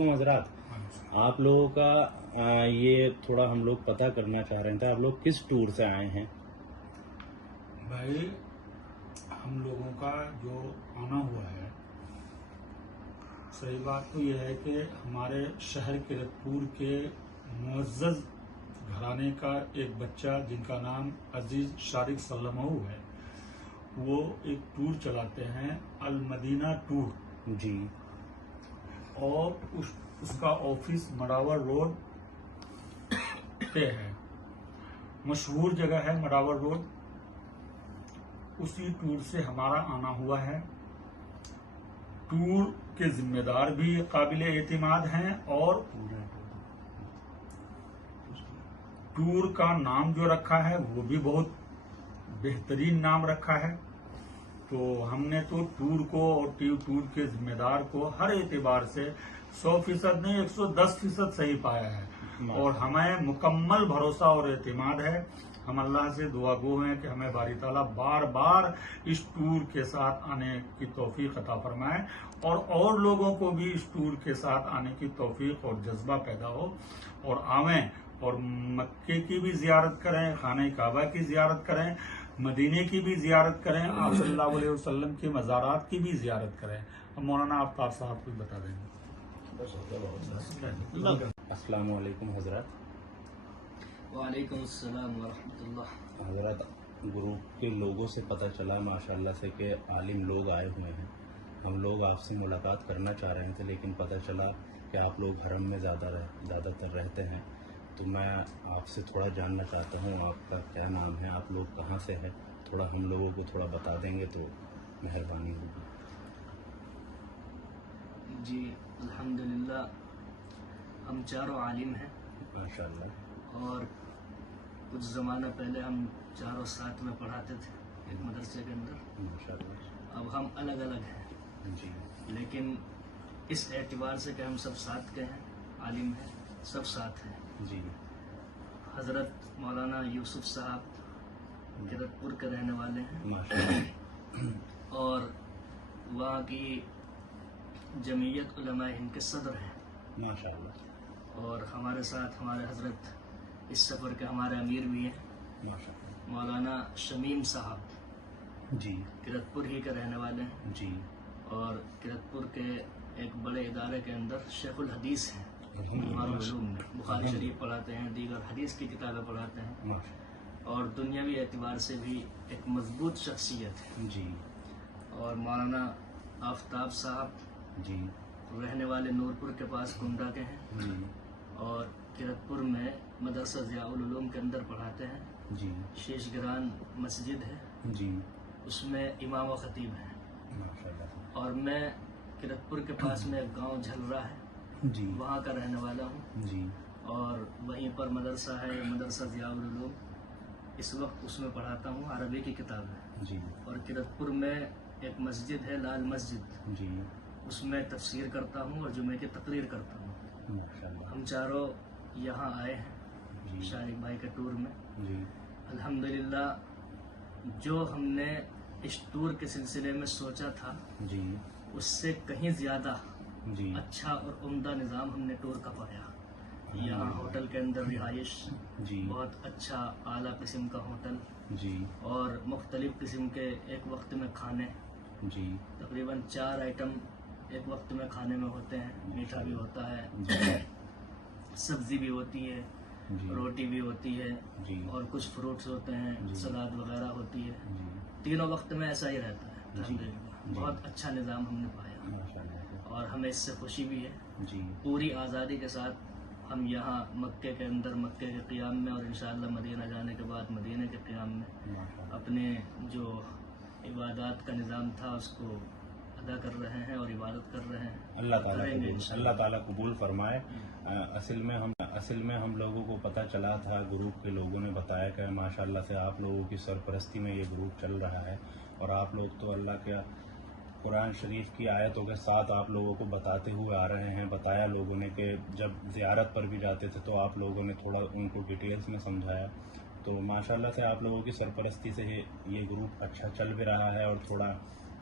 علیکم حضرات. آپ لوگوں کا یہ تھوڑا ہم لوگ پتہ کرنا چاہ رہے تھے, آپ لوگ کس ٹور سے آئے ہیں؟ بھائی ہم لوگوں کا جو آنا ہوا ہے, صحیح بات تو یہ ہے کہ ہمارے شہر کرتپور کے معزز گھرانے کا ایک بچہ جن کا نام عزیز شارق سلمہو ہے, وہ ایک ٹور چلاتے ہیں, المدینہ ٹور. جی. اور اس کا آفس مڈاور روڈ پہ ہے, مشہور جگہ ہے مڈاور روڈ. اسی ٹور سے ہمارا آنا ہوا ہے. ٹور کے ذمہ دار بھی قابل اعتماد ہیں, اور ٹور کا نام جو رکھا ہے وہ بھی بہت بہترین نام رکھا ہے. تو ہم نے تو ٹور کو اور ٹور کے ذمہ دار کو ہر اعتبار سے 100% نہیں 110% صحیح پایا ہے, اور ہمیں مکمل بھروسہ اور اعتماد ہے. ہم اللہ سے دعا گو ہیں کہ ہمیں باری تعالیٰ بار بار اس ٹور کے ساتھ آنے کی توفیق عطا فرمائے, اور لوگوں کو بھی اس ٹور کے ساتھ آنے کی توفیق اور جذبہ پیدا ہو, اور آویں اور مکے کی بھی زیارت کریں, خانہ کعبہ کی زیارت کریں, مدینے کی بھی زیارت کریں, آپ صلی اللہ علیہ وسلم کے مزارات کی بھی زیارت کریں. اب مولانا آفتاب صاحب کچھ بتا دیں گے. السلام علیکم حضرات. وعلیکم السلام ورحمۃ اللہ. حضرات, گروپ کے لوگوں سے پتہ چلا ماشاءاللہ سے کہ عالم لوگ آئے ہوئے ہیں. ہم لوگ آپ سے ملاقات کرنا چاہ رہے تھے, لیکن پتہ چلا کہ آپ لوگ حرم میں زیادہ تر رہتے ہیں. تو میں آپ سے تھوڑا جاننا چاہتا ہوں, آپ کا کیا نام ہے, آپ لوگ کہاں سے ہیں, تھوڑا ہم لوگوں کو تھوڑا بتا دیں گے تو مہربانی ہوگی. جی الحمدللہ, ہم چاروں عالم ہیں ماشاءاللہ. اور کچھ زمانہ پہلے ہم چاروں ساتھ میں پڑھاتے تھے ایک مدرسے کے اندر. ماشاءاللہ. اب ہم الگ الگ ہیں, جی. لیکن اس اعتبار سے کہ ہم سب ساتھ کے ہیں, عالم ہیں, سب ساتھ ہیں. جی. حضرت مولانا یوسف صاحب کرتپور کے رہنے والے ہیں, ماشاءاللہ. اور وہاں کی جمعیت علماء ہند کے صدر ہیں. ماشاءاللہ. اور ہمارے ساتھ ہمارے حضرت اس سفر کے ہمارے امیر بھی ہیں, ماشاءاللہ. مولانا شمیم صاحب, جی. کرتپور ہی کے رہنے والے ہیں, جی. اور کرتپور کے ایک بڑے ادارے کے اندر شیخ الحدیث ہیں. علوم میں بخاری شریف پڑھاتے ہیں, دیگر حدیث کی کتابیں پڑھاتے ہیں, اور دنیاوی اعتبار سے بھی ایک مضبوط شخصیت ہے. جی. اور مولانا آفتاب صاحب جی. رہنے والے نورپور کے پاس کنڈا کے ہیں, جی. اور کرتپور میں مدرسہ ضیاء العلوم کے اندر پڑھاتے ہیں. جی. شیش گران مسجد ہے, جی. اس میں امام و خطیب ہیں. ماشاءاللہ. اور میں کرتپور کے پاس میں ایک گاؤں جھلرا ہے, جی. وہاں کا رہنے والا ہوں. جی. اور وہیں پر مدرسہ ہے, مدرسہ ضیاء العلوم, اس وقت اس میں پڑھاتا ہوں عربی کی کتابیں. جی. اور کرتپور میں ایک مسجد ہے لال مسجد, جی. اس میں تفسیر کرتا ہوں اور جمعے کی تقریر کرتا ہوں. ماشاءاللہ. ہم چاروں یہاں آئے ہیں جی. شارق بھائی کے ٹور میں. جی. الحمدللہ, جو ہم نے اس ٹور کے سلسلے میں سوچا تھا جی. اس سے کہیں زیادہ جی. اچھا اور عمدہ نظام ہم نے ٹور کا پایا. یہاں ہوٹل کے اندر رہائش, جی. بہت اچھا اعلیٰ قسم کا ہوٹل, جی. اور مختلف قسم کے ایک وقت میں کھانے, جی. تقریباً 4 آئٹم ایک وقت میں کھانے میں ہوتے ہیں. میٹھا بھی ہوتا ہے, جی. سبزی بھی ہوتی ہے, جی. روٹی بھی ہوتی ہے, جی. اور کچھ فروٹس ہوتے ہیں, جی. سلاد وغیرہ ہوتی ہے. جی. تینوں وقت میں ایسا ہی رہتا ہے. جی. الحمدللہ بہت اچھا نظام ہم نے پایا, ماشاءاللہ. اور ہمیں اس سے خوشی بھی ہے. جی. پوری آزادی کے ساتھ ہم یہاں مکے کے اندر مکے کے قیام میں, اور انشاءاللہ مدینہ جانے کے بعد مدینہ کے قیام میں ماشاءاللہ. اپنے جو عبادات کا نظام تھا اس کو ادا کر رہے ہیں اور عبادت کر رہے ہیں. اللہ تعالیٰ قبول فرمائے. اصل میں ہم لوگوں کو پتہ چلا تھا, گروپ کے لوگوں نے بتایا کہ ماشاءاللہ سے آپ لوگوں کی سرپرستی میں یہ گروپ چل رہا ہے, اور آپ لوگ تو اللہ کے قرآن شریف کی آیتوں کے ساتھ آپ لوگوں کو بتاتے ہوئے آ رہے ہیں. بتایا لوگوں نے کہ جب زیارت پر بھی جاتے تھے تو آپ لوگوں نے تھوڑا ان کو ڈیٹیلز میں سمجھایا. تو ماشاءاللہ سے آپ لوگوں کی سرپرستی سے یہ گروپ اچھا چل بھی رہا ہے, اور تھوڑا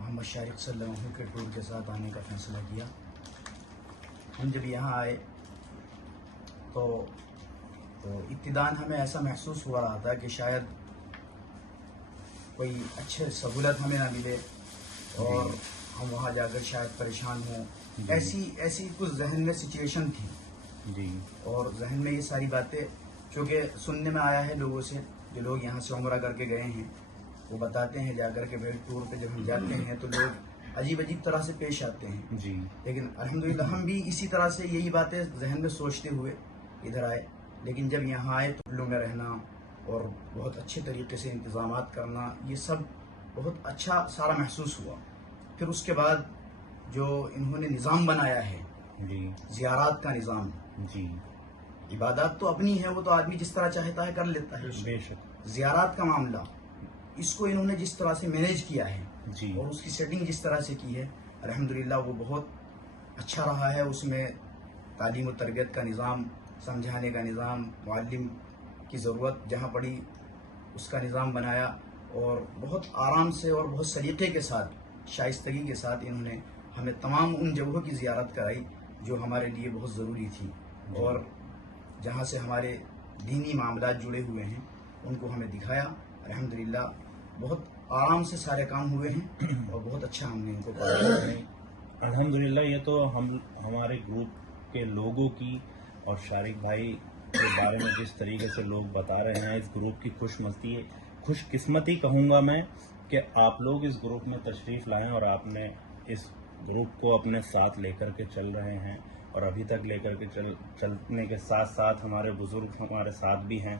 محمد شارق صلی اللہ علیہ وسلم کے ٹور کے ساتھ آنے کا فیصلہ کیا. ہم جب یہاں آئے تو ابتداً ہمیں ایسا محسوس ہو رہا تھا کہ شاید کوئی اچھے سہولت ہمیں نہ ملے اور ہم وہاں جا کر شاید پریشان ہوں. ایسی کچھ ذہن میں سچویشن تھی جی. اور ذہن میں یہ ساری باتیں چونکہ سننے میں آیا ہے لوگوں سے، جو لوگ یہاں سے عمرہ کر کے گئے ہیں وہ بتاتے ہیں جا کر کے بھائی ٹور پہ جب ہم جاتے ہیں تو لوگ عجیب طرح سے پیش آتے ہیں. جی. لیکن الحمدللہ ہم بھی اسی طرح سے یہی باتیں ذہن میں سوچتے ہوئے ادھر آئے. لیکن جب یہاں آئے تو پلوں میں رہنا اور بہت اچھے طریقے سے انتظامات کرنا، یہ سب بہت اچھا سارا محسوس ہوا. پھر اس کے بعد جو انہوں نے نظام بنایا ہے جی. زیارات کا نظام، جی. عبادات تو اپنی ہے، وہ تو آدمی جس طرح چاہتا ہے کر لیتا ہے. بے شک. زیارات کا معاملہ، اس کو انہوں نے جس طرح سے مینیج کیا ہے جی. اور اس کی سیٹنگ جس طرح سے کی ہے الحمدللہ وہ بہت اچھا رہا ہے. اس میں تعلیم و تربیت کا نظام، سمجھانے کا نظام، معلم کی ضرورت جہاں پڑی اس کا نظام بنایا اور بہت آرام سے اور بہت سلیقے کے ساتھ، شائستگی کے ساتھ انہوں نے ہمیں تمام ان جگہوں کی زیارت کرائی جو ہمارے لیے بہت ضروری تھی اور جہاں سے ہمارے دینی معاملات جڑے ہوئے ہیں ان کو ہمیں دکھایا. الحمدللہ بہت آرام سے سارے کام ہوئے ہیں اور بہت اچھا ہم نے ان کو پایا. الحمدللہ یہ تو ہمارے گروپ کے لوگوں کی اور شارق بھائی کے بارے میں جس طریقے سے لوگ بتا رہے ہیں، اس گروپ کی خوش قسمتی کہوں گا میں کہ آپ لوگ اس گروپ میں تشریف لائیں اور آپ نے اس گروپ کو اپنے ساتھ لے کر کے چل رہے ہیں اور ابھی تک لے کر کے چلنے کے ساتھ ساتھ ہمارے بزرگ ہمارے ساتھ بھی ہیں.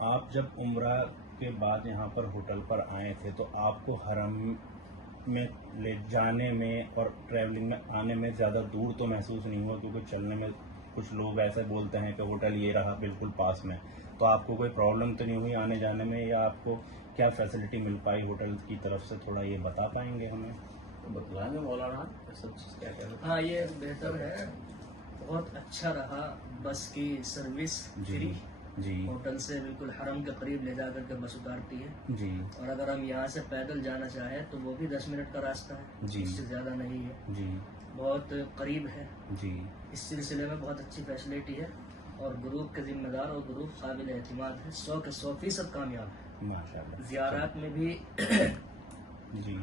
آپ جب عمرہ کے بعد یہاں پر ہوٹل پر آئے تھے تو آپ کو حرم میں لے جانے میں اور ٹریولنگ میں آنے میں زیادہ دور تو محسوس نہیں ہوا، کیونکہ چلنے میں کچھ لوگ ایسے بولتے ہیں کہ ہوٹل یہ رہا بالکل پاس میں. تو آپ کو کوئی پرابلم تو نہیں ہوئی آنے جانے میں، یا آپ کو کیا فیسلٹی مل پائی ہوٹل کی طرف سے؟ تھوڑا یہ بتا پائیں گے ہمیں؟ بتلائیں گے مولانا سب چیز کیا کیا. ہاں یہ بہتر ہے، بہت اچھا رہا. بس کی سروس فری، جی. ہوٹل سے بالکل حرم کے قریب لے جا کر کے بس اتارتی ہے. جی. اور اگر ہم یہاں سے پیدل جانا چاہیں تو وہ بھی 10 منٹ کا راستہ ہے، جی. اس سے زیادہ نہیں ہے، جی. بہت قریب ہے. جی. اس سلسلے میں بہت اچھی فیسلٹی ہے اور گروپ کے ذمہ دار اور گروپ قابل اعتماد ہے، 100% کامیاب ہے. ماشاء اللہ. زیارات میں بھی جی.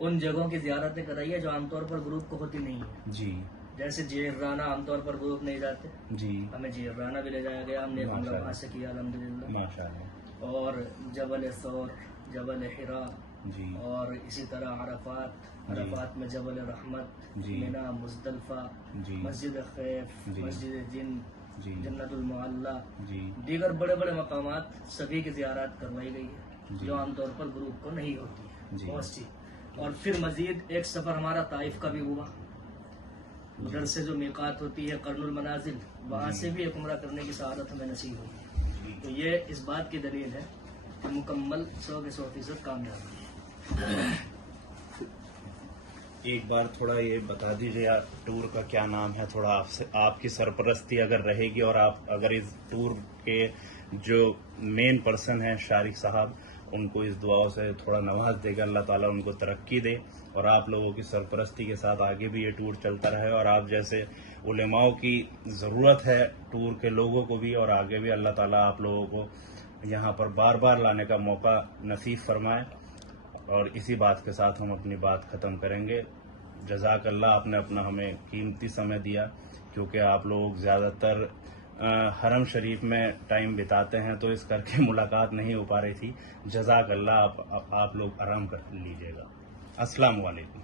ان جگہوں کی زیارتیں کرائیے جو عام طور پر گروپ کو ہوتی نہیں ہے. جی. جیسے جیرانہ عام طور پر گروپ نہیں جاتے، جی. ہمیں جیرانہ بھی لے جایا گیا، ہم نے ماشاء اللہ. وہاں سے کیا الحمدللہ. ماشاء اللہ. اور جبل ثور، جبل حرا، جی. اور اسی طرح عرفات میں جبل رحمت، جی. مینا، مزدلفہ، جی. مسجد خیف، جی. مسجد جن، جی. جنت المعلی، جی. دیگر بڑے بڑے مقامات سبھی کی زیارت کروائی گئی ہے جی. جو عام طور پر گروپ کو نہیں ہوتی ہے. جی. بہت سی. اور پھر مزید ایک سفر ہمارا طائف کا بھی ہوا، ادھر سے جو میقات ہوتی ہے قرن المنازل، وہاں سے بھی ایک عمرہ کرنے کی سعادت ہمیں نصیب ہوئی. تو یہ اس بات کی دلیل ہے کہ مکمل 100% کامیاب ہے. ایک بار تھوڑا یہ بتا دیجیے ٹور کا کیا نام ہے، تھوڑا آپ کی سرپرستی اگر رہے گی اور آپ اگر اس ٹور کے جو مین پرسن ہیں شارق صاحب، ان کو اس دعاؤں سے تھوڑا نواز دے گا، اللہ تعالیٰ ان کو ترقی دے اور آپ لوگوں کی سرپرستی کے ساتھ آگے بھی یہ ٹور چلتا رہے. اور آپ جیسے علماء کی ضرورت ہے ٹور کے لوگوں کو بھی، اور آگے بھی اللہ تعالیٰ آپ لوگوں کو یہاں پر بار بار لانے کا موقع نصیب فرمائے. اور اسی بات کے ساتھ ہم اپنی بات ختم کریں گے. جزاک اللہ، آپ نے اپنا ہمیں قیمتی سمے دیا، کیونکہ آپ لوگ زیادہ تر حرم شریف میں ٹائم بتاتے ہیں تو اس کر کے ملاقات نہیں ہو پا رہی تھی. جزاک اللہ، آپ لوگ آرام کر لیجیے گا. السلام علیکم.